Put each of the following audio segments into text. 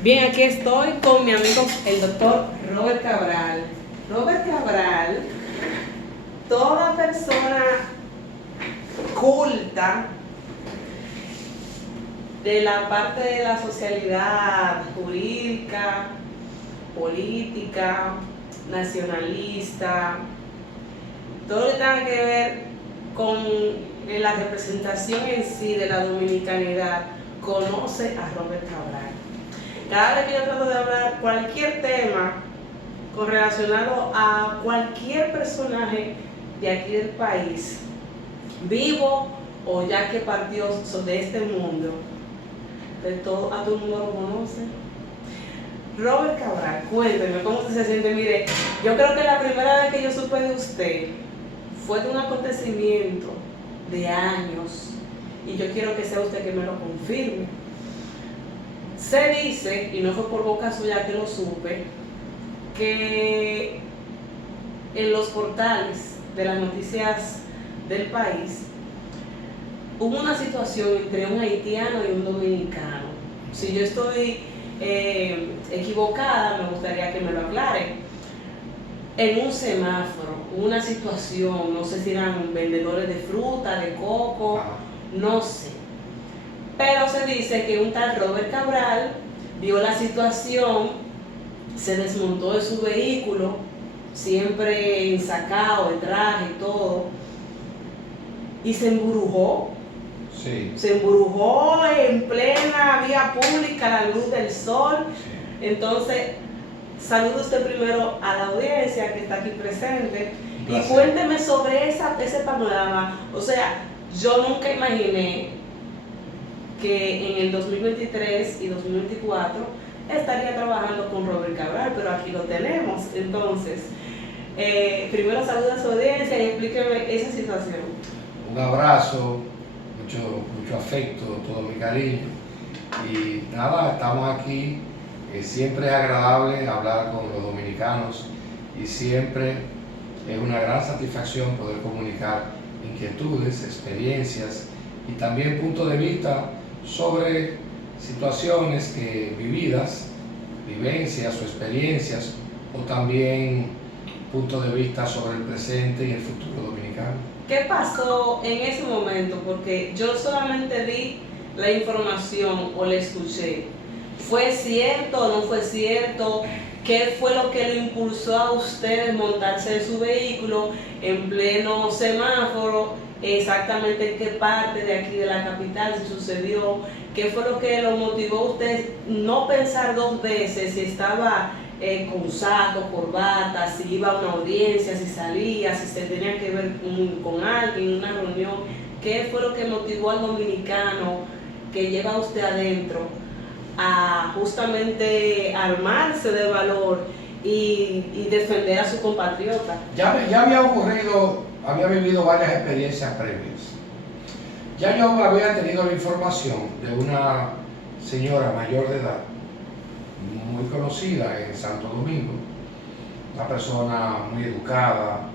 Bien, aquí estoy con mi amigo el doctor Robert Cabral. Robert Cabral, toda persona culta de la parte de la socialidad jurídica, política, nacionalista, todo lo que tenga que ver con la representación en sí de la dominicanidad, conoce a Robert Cabral. Cada vez que yo trato de hablar cualquier tema relacionado a cualquier personaje de aquí del país, vivo o ya que partió de este mundo, a todo el mundo lo conoce. Robert Cabral, cuénteme cómo usted se siente. Mire, yo creo que la primera vez que yo supe de usted fue de un acontecimiento de años y yo quiero que sea usted que me lo confirme. Se dice, y no fue por boca suya que lo supe, que en los portales de las noticias del país hubo una situación entre un haitiano y un dominicano. Si yo estoy equivocada, me gustaría que me lo aclare. En un semáforo, una situación, no sé si eran vendedores de fruta, de coco, no sé. Pero se dice que un tal Robert Cabral vio la situación, se desmontó de su vehículo, siempre ensacado, de traje y todo, y se embrujó. Sí. Se embrujó en plena vía pública a la luz del sol. Sí. Entonces, saludo usted primero a la audiencia que está aquí presente y cuénteme sobre ese panorama. O sea, yo nunca imaginé que en el 2023 y 2024 estaría trabajando con Robert Cabral, pero aquí lo tenemos. Entonces, primero saluda a su audiencia y explíqueme esa situación. Un abrazo, mucho afecto, todo mi cariño. Y nada, estamos aquí. Siempre es agradable hablar con los dominicanos y siempre es una gran satisfacción poder comunicar inquietudes, experiencias y también puntos de vista sobre situaciones vividas, vivencias o experiencias, o también puntos de vista sobre el presente y el futuro dominicano. ¿Qué pasó en ese momento? Porque yo solamente vi la información o la escuché. ¿Fue cierto o no fue cierto? ¿Qué fue lo que lo impulsó a ustedes montarse en su vehículo en pleno semáforo? Exactamente en qué parte de aquí de la capital se sucedió, qué fue lo que lo motivó a usted no pensar dos veces si estaba con saco, corbata, si iba a una audiencia, si salía, si se tenía que ver con alguien, una reunión. ¿Qué fue lo que motivó al dominicano que lleva usted adentro a justamente armarse de valor y defender a su compatriota? Ya había ocurrido, había vivido varias experiencias previas. Ya yo había tenido la información de una señora mayor de edad, muy conocida en Santo Domingo, una persona muy educada,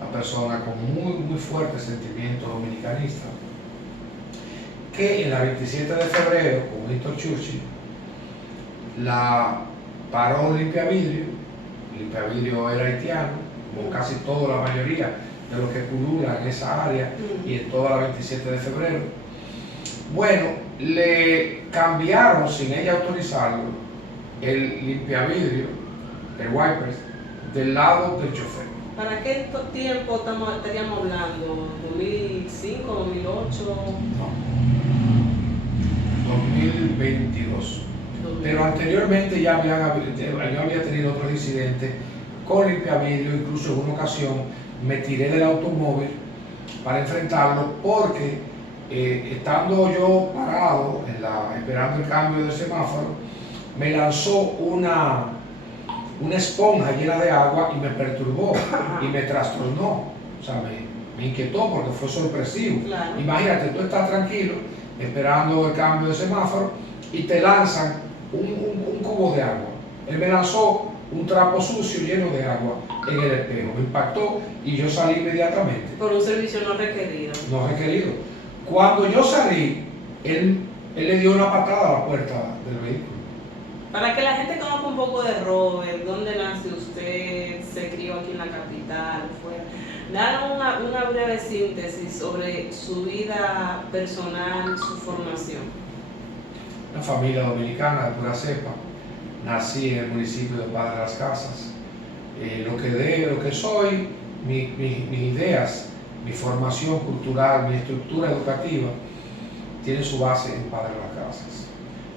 una persona con muy fuerte sentimiento dominicanista, que en la 27 de febrero, con Winston Churchill, la paró Limpia Vidrio. Limpia Vidrio era haitiano, como casi toda la mayoría de los que pululan en esa área y en toda la 27 de febrero. Bueno, le cambiaron sin ella autorizarlo el limpiavidrio, el wipers, del lado del chofer. ¿Para qué tiempo estaríamos hablando? ¿2005, 2008? No, 2022. Pero anteriormente yo había tenido otros incidentes con limpiavidrio, incluso en una ocasión me tiré del automóvil para enfrentarlo porque estando yo parado esperando el cambio del semáforo, me lanzó una esponja llena de agua y me perturbó y me trastornó. O sea, me inquietó porque fue sorpresivo. Claro. Imagínate, tú estás tranquilo esperando el cambio de semáforo y te lanzan un cubo de agua. Él me lanzó un trapo sucio lleno de agua en el espejo, me impactó y yo salí inmediatamente. Por un servicio no requerido. No requerido. Cuando yo salí, él le dio una patada a la puerta del vehículo. Para que la gente conozca un poco de Robert, dónde nace usted, se crió aquí en la capital, fuera. Dar una breve síntesis sobre su vida personal, su formación. Una familia dominicana de pura cepa. Nací en el municipio de Padre de las Casas. Lo que soy, mis ideas, mi formación cultural, mi estructura educativa, tiene su base en Padre de las Casas.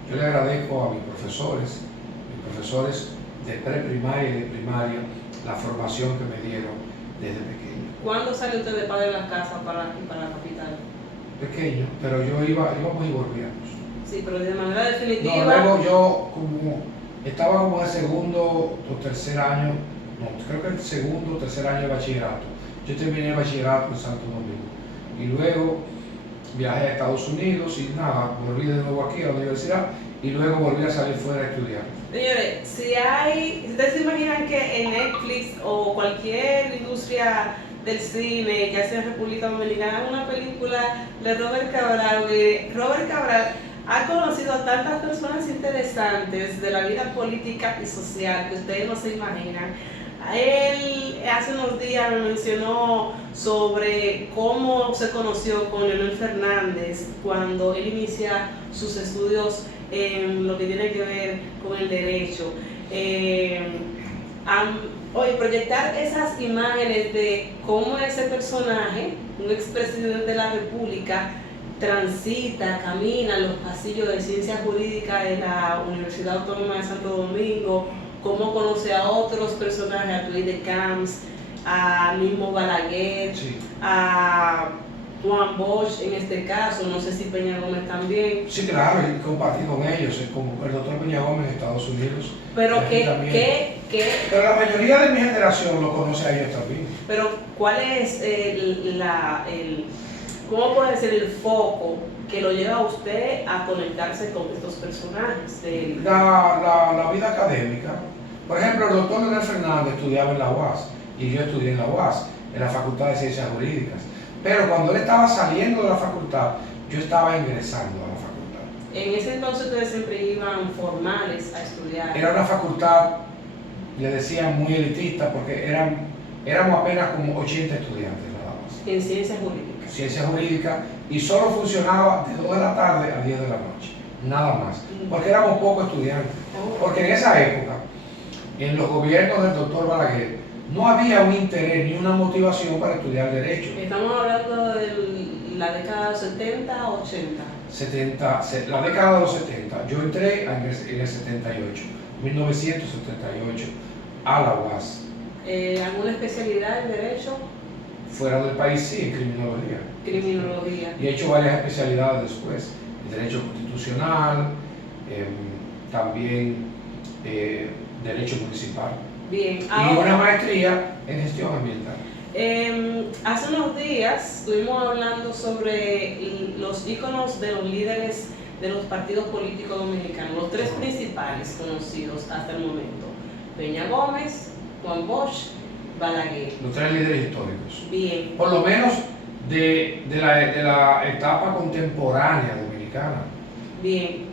Yo le agradezco a mis profesores de preprimaria y de primaria, la formación que me dieron desde pequeño. ¿Cuándo sale usted de Padre de las Casas para aquí, para la capital? Pequeño, pero yo íbamos y volvíamos. Sí, pero de manera definitiva. No, luego yo estaba como en el segundo o tercer año, no, creo que el segundo o tercer año de bachillerato. Yo terminé el bachillerato en Santo Domingo. Y luego viajé a Estados Unidos y nada, volví de nuevo aquí a la universidad y luego volví a salir fuera a estudiar. Señores, si ustedes se imaginan que en Netflix o cualquier industria del cine que hace en República Dominicana una película de Robert Cabral, Robert Cabral ha conocido a tantas personas interesantes de la vida política y social que ustedes no se imaginan. Él hace unos días me mencionó sobre cómo se conoció con Leonel Fernández cuando él inicia sus estudios en lo que tiene que ver con el derecho. Hoy proyectar esas imágenes de cómo ese personaje, un expresidente de la República, transita, camina en los pasillos de ciencia jurídica de la Universidad Autónoma de Santo Domingo, cómo conoce a otros personajes, a Luis de Camps, a mismo Balaguer, Sí. a Juan Bosch en este caso, no sé si Peña Gómez también. Sí, claro, y compartí con ellos, como el doctor Peña Gómez en Estados Unidos. Pero Pero la mayoría de mi generación lo conoce a ellos también. pero ¿cuál es cómo puede ser el foco que lo lleva a usted a conectarse con estos personajes? La vida académica. Por ejemplo, el doctor Leonel Fernández estudiaba en la UAS y yo estudié en la UAS, en la Facultad de Ciencias Jurídicas. Pero cuando él estaba saliendo de la facultad, yo estaba ingresando a la facultad. En ese entonces ustedes siempre iban formales a estudiar. Era una facultad, le decían muy elitista, porque éramos apenas como 80 estudiantes nada más. En ciencias jurídicas. Ciencias jurídicas, y solo funcionaba de 2 de la tarde a 10 de la noche, nada más, porque éramos pocos estudiantes. Porque en esa época, en los gobiernos del doctor Balaguer, no había un interés ni una motivación para estudiar Derecho. Estamos hablando de la década de los 70, 80. La década de los 70. Yo entré en el 78, 1978, a la UAS. ¿Alguna especialidad en Derecho? Fuera del país sí, en criminología. Criminología. Y he hecho varias especialidades después, Derecho Constitucional, también Derecho Municipal. Bien, Y ahora, una maestría en Gestión Ambiental. hace unos días estuvimos hablando sobre los íconos de los líderes de los partidos políticos dominicanos, los 3 principales conocidos hasta el momento: Peña Gómez, Juan Bosch, Balaguer. Los 3 líderes históricos. Bien. Por lo menos de la etapa contemporánea dominicana. Bien.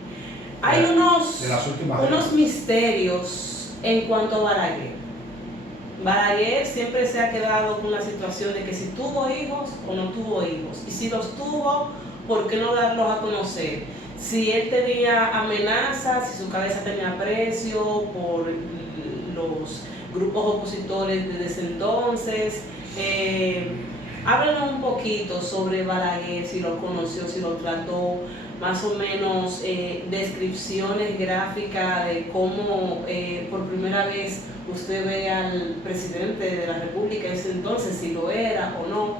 Hay de las últimas unos misterios en cuanto a Balaguer. Balaguer siempre se ha quedado con la situación de que si tuvo hijos o no tuvo hijos. Y si los tuvo, ¿por qué no darlos a conocer? Si él tenía amenazas, si su cabeza tenía precio por los grupos opositores desde ese entonces. Háblanos un poquito sobre Balaguer, si lo conoció, si lo trató, más o menos descripciones gráficas de cómo por primera vez usted ve al presidente de la República en ese entonces, si lo era o no.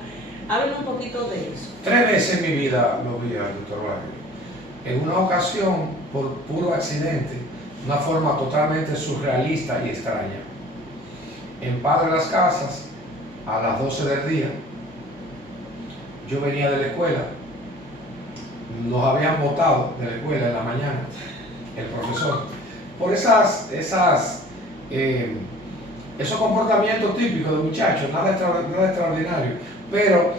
Háblenos un poquito de eso. 3 veces en mi vida lo vi al doctor Balaguer. En una ocasión, por puro accidente, una forma totalmente surrealista y extraña. En Padre de las Casas, a las 12 del día, yo venía de la escuela, nos habían botado de la escuela en la mañana, el profesor, por esos comportamientos típicos de muchachos, nada extraordinario, pero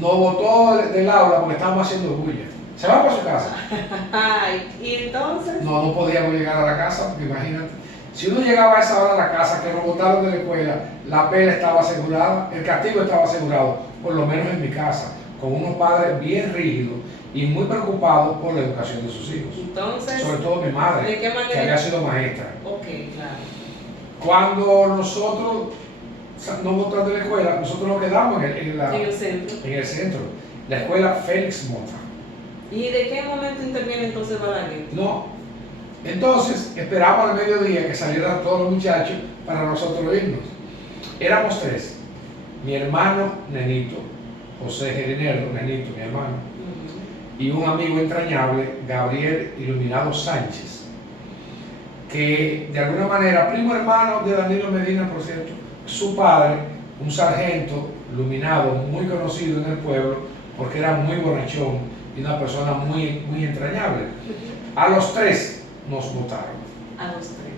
nos botó del aula porque estábamos haciendo bulla. O Se va para su casa. Ay, y entonces. No podíamos llegar a la casa, porque imagínate, si uno llegaba a esa hora a la casa, que nos botaron de la escuela, la pena estaba asegurada, el castigo estaba asegurado, por lo menos en mi casa, con unos padres bien rígidos y muy preocupados por la educación de sus hijos. Entonces, sobre todo mi madre, ¿de qué manera? que había sido maestra. Ok, claro. Cuando nosotros nos botaron de la escuela, nosotros nos quedamos en el centro. En el centro, la escuela Félix Mota. ¿Y de qué momento interviene entonces Balaguer? No. Entonces, esperábamos al mediodía que salieran todos los muchachos para nosotros irnos. Éramos tres. Mi hermano Nenito, José Gerinero, Nenito, mi hermano, y un amigo entrañable, Gabriel Iluminado Sánchez, que de alguna manera, primo hermano de Danilo Medina, por cierto, su padre, un sargento iluminado muy conocido en el pueblo, porque era muy bonachón y una persona muy entrañable. A los tres nos votaron. A los tres.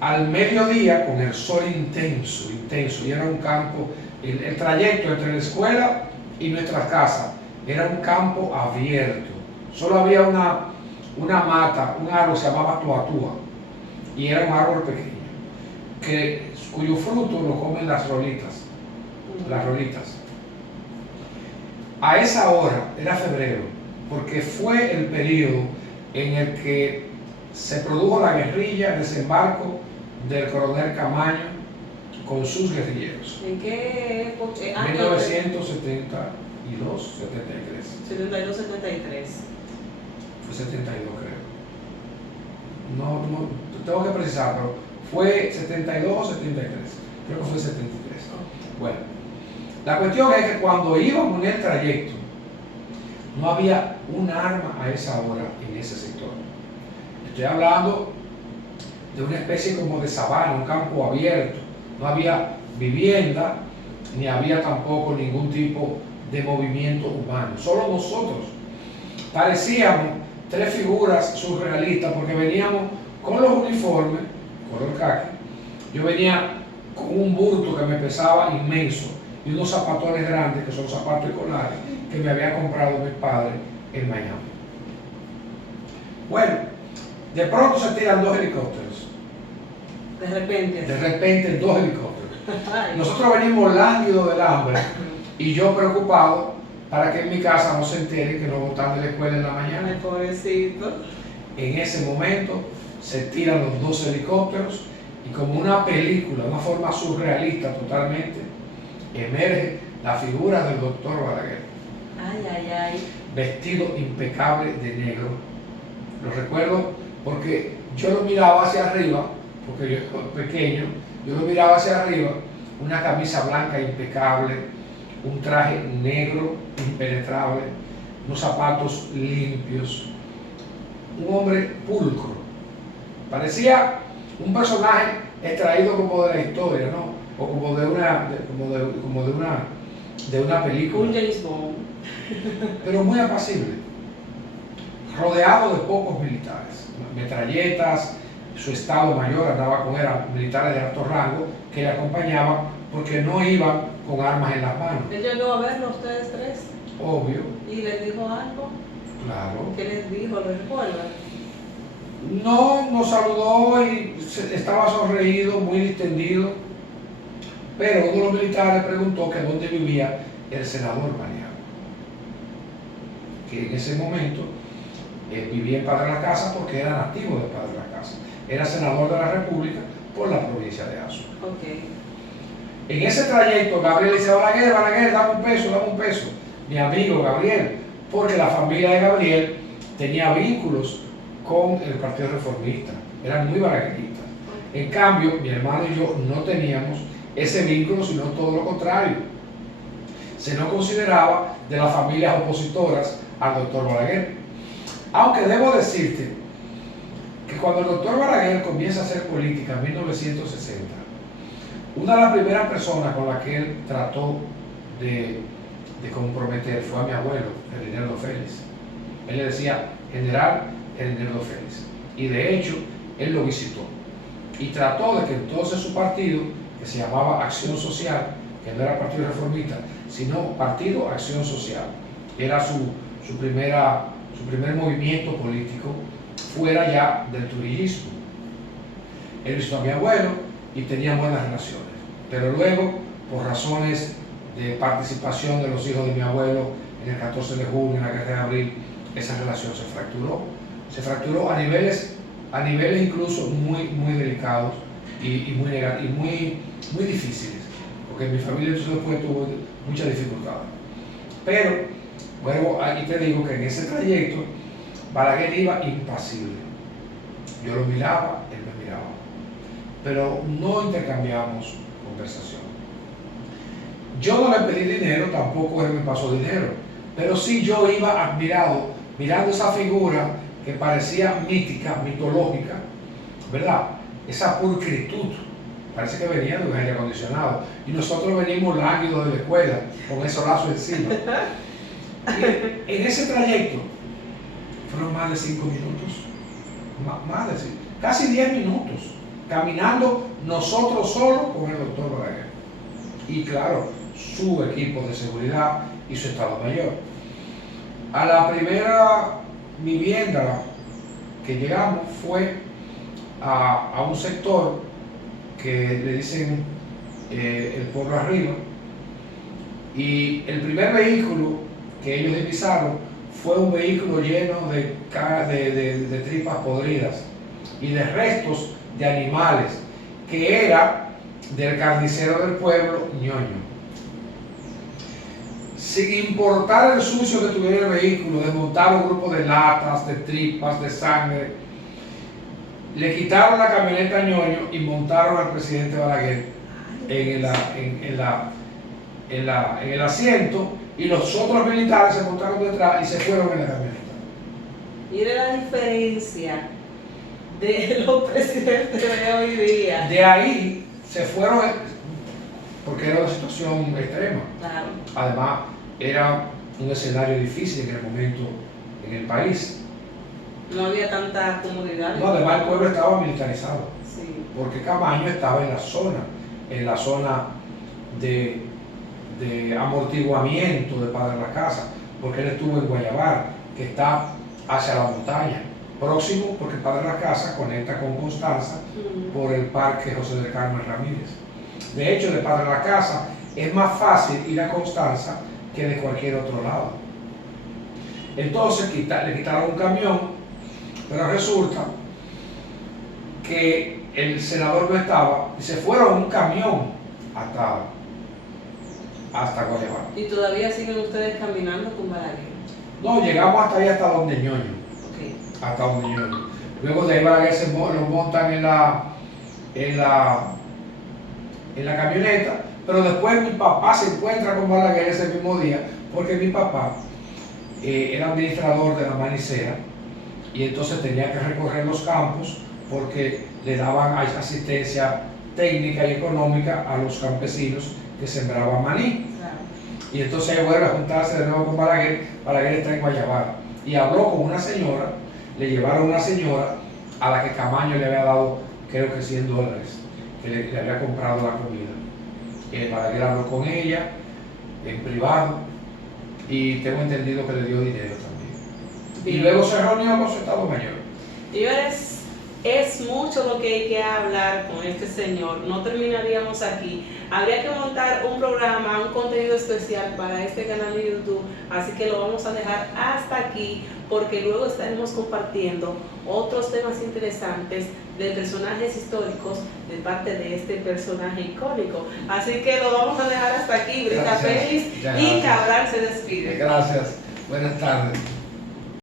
Al mediodía, con el sol intenso, y era un campo, el trayecto entre la escuela y nuestra casa era un campo abierto. Solo había una mata, un árbol se llamaba tuatúa, y era un árbol pequeño, cuyo fruto lo comen las rolitas. A esa hora, era febrero, porque fue el periodo en el que se produjo la guerrilla, el desembarco del coronel Camaño con sus guerrilleros. ¿En qué época? 1972, 73. 72, 73. Fue 72, creo. No, tengo que precisar, pero fue 72 o 73. Creo que fue 73. Bueno, la cuestión es que cuando íbamos en el trayecto, no había un arma a esa hora en ese sector. Estoy hablando de una especie como de sabana, un campo abierto. No había vivienda, ni había tampoco ningún tipo de movimiento humano. Solo nosotros. Parecíamos tres figuras surrealistas porque veníamos con los uniformes, color caqui. Yo venía con un bulto que me pesaba inmenso y unos zapatones grandes, que son zapatos escolares, que me había comprado mi padre en Miami. Bueno, de pronto se tiran dos helicópteros. De repente, dos helicópteros. Nosotros venimos lánguidos del hambre y yo preocupado para que en mi casa no se entere que nos botaron de la escuela en la mañana. Ay, pobrecito. En ese momento se tiran los dos helicópteros y, como una película, una forma surrealista totalmente, emerge la figura del doctor Balaguer. Ay. Vestido impecable de negro. Lo recuerdo porque yo lo miraba hacia arriba, porque yo pequeño, yo lo miraba hacia arriba, una camisa blanca impecable, un traje negro impenetrable, unos zapatos limpios, un hombre pulcro. Parecía un personaje extraído como de la historia, ¿no? O como de una película. Un James Bond. Pero muy apacible, rodeado de pocos militares, metralletas. Su estado mayor andaba con militares de alto rango que le acompañaban porque no iban con armas en las manos. ¿Él llegó a verlo ustedes tres? Obvio. ¿Y les dijo algo? Claro. ¿Qué les dijo? ¿Lo recuerdan? No, nos saludó y estaba sonreído, muy distendido, pero uno de los militares preguntó que dónde vivía el senador Mariano, que en ese momento vivía en Padre la Casa porque era nativo de Padre la Casa. Era senador de la República por la provincia de Azua. Okay. En ese trayecto, Gabriel dice: Balaguer, dame un peso. Mi amigo Gabriel, porque la familia de Gabriel tenía vínculos con el Partido Reformista, eran muy balagueristas. En cambio, mi hermano y yo no teníamos ese vínculo, sino todo lo contrario. Se nos consideraba de las familias opositoras al doctor Balaguer. Aunque debo decirte que cuando el doctor Balaguer comienza a hacer política en 1960, una de las primeras personas con las que él trató de comprometer fue a mi abuelo, Hernando Félix. Él le decía General Hernando Félix. Y de hecho, él lo visitó. Y trató de que entonces su partido, que se llamaba Acción Social, que no era Partido Reformista, sino Partido Acción Social, era su primera su primer movimiento político fuera ya del trujillismo. Él visitó a mi abuelo y tenía buenas relaciones, pero luego, por razones de participación de los hijos de mi abuelo en el 14 de junio, en la guerra de abril, esa relación se fracturó. Se fracturó a niveles incluso muy delicados y muy difíciles, porque mi familia entonces después tuvo muchas dificultades. Pero, bueno, aquí te digo que en ese trayecto Balaguer iba impasible. Yo lo miraba, él me miraba, pero no intercambiamos conversación. Yo no le pedí dinero, tampoco él me pasó dinero, pero sí yo iba admirado, mirando esa figura que parecía mítica, mitológica, ¿verdad? Esa pulcritud, parece que venía de un aire acondicionado, y nosotros venimos lánguidos de la escuela, con esos lazos encima. Y en ese trayecto, fueron más de 5 minutos, casi 10 minutos, caminando nosotros solos con el doctor Balaguer. Y claro, su equipo de seguridad y su Estado Mayor. A la primera vivienda que llegamos fue a un sector que le dicen el pueblo arriba, y el primer vehículo que ellos divisaron fue un vehículo lleno de tripas podridas y de restos de animales, que era del carnicero del pueblo, Ñoño. Sin importar el sucio que tuviera el vehículo, desmontaron un grupo de latas, de tripas, de sangre, le quitaron la camioneta a Ñoño y montaron al presidente Balaguer en el asiento, y los otros militares se montaron detrás y se fueron en la camioneta. Mire la diferencia de los presidentes de hoy día. De ahí se fueron, porque era una situación extrema. Claro. Además, era un escenario difícil en el momento en el país. No había tanta comodidad. No, además el pueblo estaba militarizado, Sí. porque Camaño estaba en la zona de amortiguamiento de Padre Las Casas, porque él estuvo en Guayabar, que está hacia la montaña, próximo, porque Padre Las Casas conecta con Constanza por el Parque José del Carmen Ramírez. De hecho, de Padre Las Casas es más fácil ir a Constanza que de cualquier otro lado. Entonces le quitaron un camión, pero resulta que el senador no estaba y se fueron en un camión hasta Guayabar. ¿Y todavía siguen ustedes caminando con Balaguer? No, llegamos hasta ahí, hasta donde Ñoño. Okay. Hasta donde Ñoño. Luego de ahí Balaguer lo montan en la camioneta, pero después mi papá se encuentra con Balaguer ese mismo día, porque mi papá era administrador de la manicera, y entonces tenía que recorrer los campos porque le daban asistencia técnica y económica a los campesinos que sembraban maní. Claro. Y entonces él vuelve a juntarse de nuevo con Balaguer. Balaguer está en Guayabar y habló con una señora, le llevaron una señora a la que Camaño le había dado, creo que $100, que le había comprado la comida. Balaguer habló con ella en privado y tengo entendido que le dio dinero también. Bien. Y luego se reunió con su Estado Mayor. Señores, es mucho lo que hay que hablar con este señor, no terminaríamos aquí. Habría que montar un programa, un contenido especial para este canal de YouTube, así que lo vamos a dejar hasta aquí, porque luego estaremos compartiendo otros temas interesantes de personajes históricos de parte de este personaje icónico. Así que lo vamos a dejar hasta aquí. Brita Félix y Cabral se despide. Gracias. Buenas tardes.